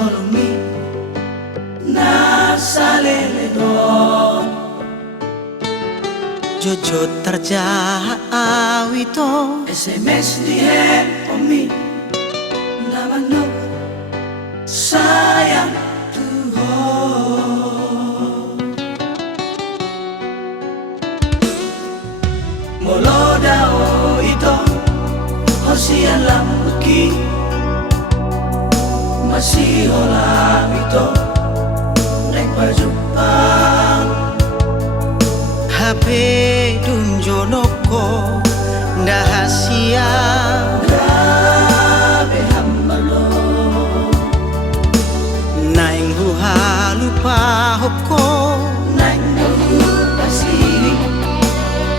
holongi na salele don Jojo terjauh itu SMS di handphone mi na manok sayang Tuhan molo dao ito hosi alam buki masih holang ito nek pajumpa HP dunjonoko ndahasia grabe hamalo naing buha lupa hoko naing lupa sini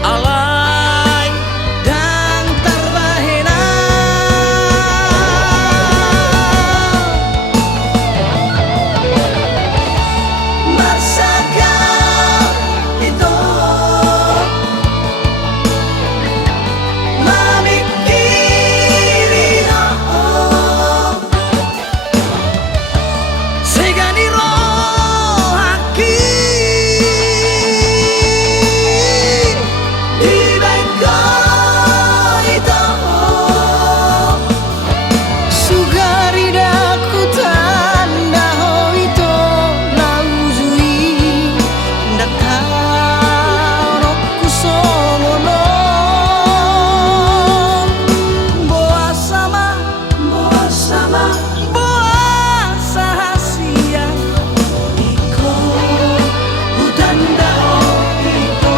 alay dan terbahena marsakal ito mamikiri ako segani rohaki di bengko ito sugari daku tanda ho ito nauzui ndataro kusomono boa sama boa sama boa sahasia iko hutan dao ito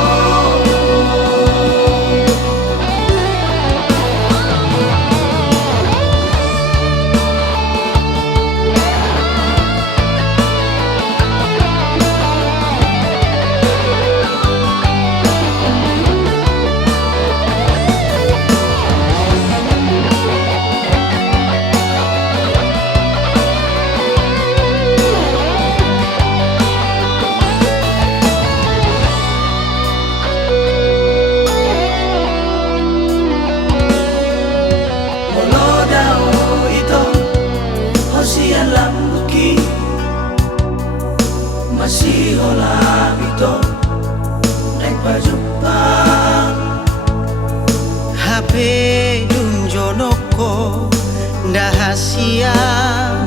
molo dao ito hosi alam buki masih holang ito nek pajumpa HP dunjonoko ndahasia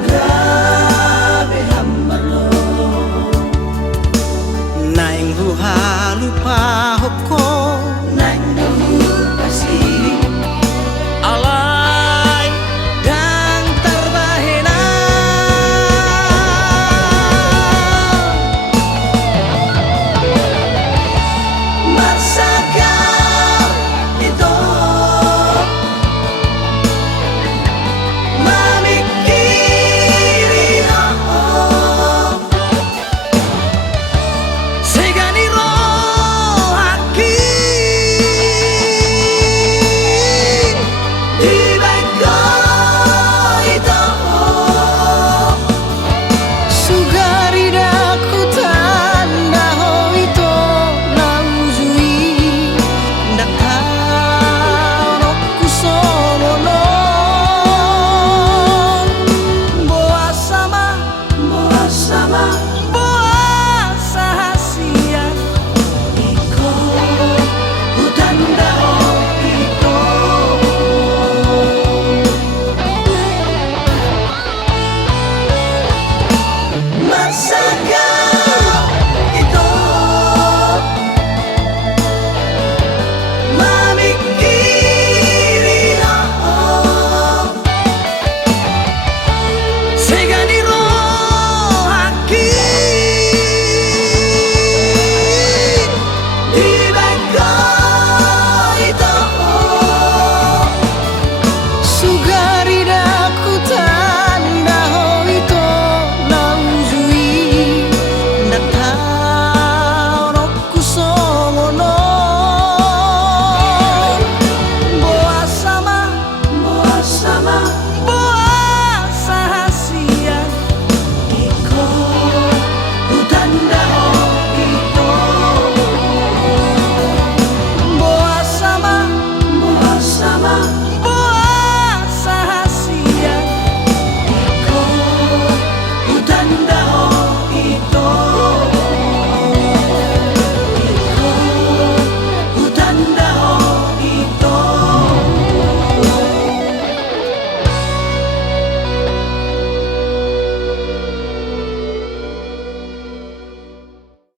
grabe hamalo naing buha lupa hoko naing lupa sini alay dan terbahena marsakal ito mamikiri ako segani rohaki di bengko ito sugari daku tanda ho ito nauzui ndataro kusomono boa sama boa sama